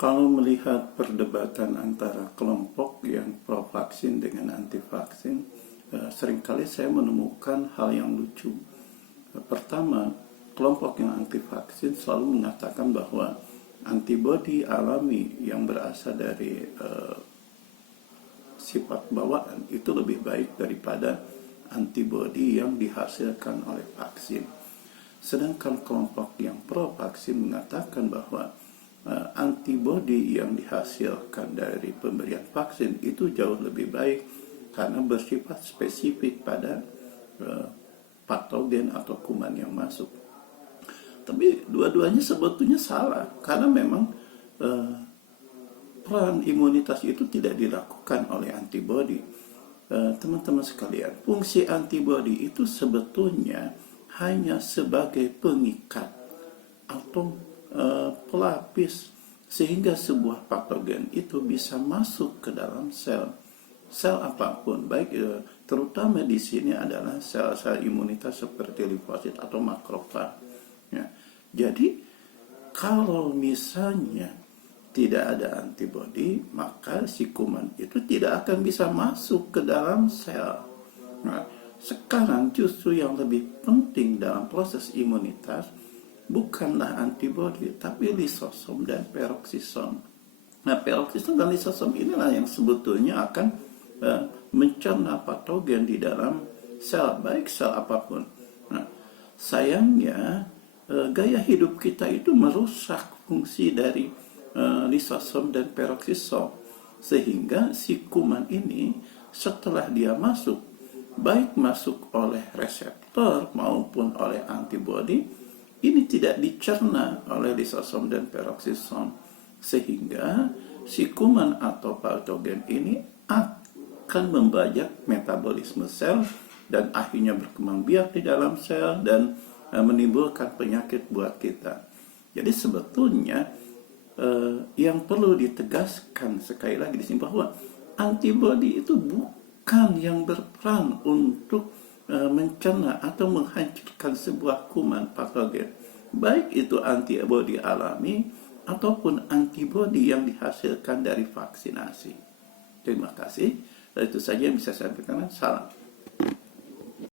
Kalau melihat perdebatan antara kelompok yang pro vaksin dengan anti vaksin, seringkali saya menemukan hal yang lucu. Pertama, kelompok yang anti vaksin selalu mengatakan bahwa antibodi alami yang berasal dari sifat bawaan itu lebih baik daripada antibodi yang dihasilkan oleh vaksin. Sedangkan kelompok yang pro vaksin mengatakan bahwa antibodi yang dihasilkan dari pemberian vaksin itu jauh lebih baik karena bersifat spesifik pada patogen atau kuman yang masuk. Tapi dua-duanya sebetulnya salah karena memang peran imunitas itu tidak dilakukan oleh antibodi. Teman-teman sekalian, fungsi antibodi itu sebetulnya hanya sebagai pengikat atau pelapis sehingga sebuah patogen itu bisa masuk ke dalam sel apapun, baik terutama di sini adalah sel-sel imunitas seperti limfosit atau makrofag. Ya. Jadi kalau misalnya tidak ada antibodi, maka si kuman itu tidak akan bisa masuk ke dalam sel. Nah, sekarang justru yang lebih penting dalam proses imunitas bukanlah antibodi, tapi lisosom dan peroksisom. Nah, peroksisom dan lisosom inilah yang sebetulnya akan mencerna patogen di dalam sel, baik sel apapun. Nah, sayangnya gaya hidup kita itu merusak fungsi dari lisosom dan peroksisom, sehingga si kuman ini setelah dia masuk, baik masuk oleh reseptor maupun oleh antibodi, ini tidak dicerna oleh lisosom dan peroksisom, sehingga si kuman atau patogen ini akan membajak metabolisme sel dan akhirnya berkembang biak di dalam sel dan menimbulkan penyakit buat kita. Jadi sebetulnya yang perlu ditegaskan sekali lagi di sini bahwa antibodi itu bukan yang berperan untuk mencerna atau menghancurkan sebuah kuman patogen, baik itu antibodi alami ataupun antibodi yang dihasilkan dari vaksinasi. Terima kasih. Itu saja yang bisa saya sampaikan. Salam.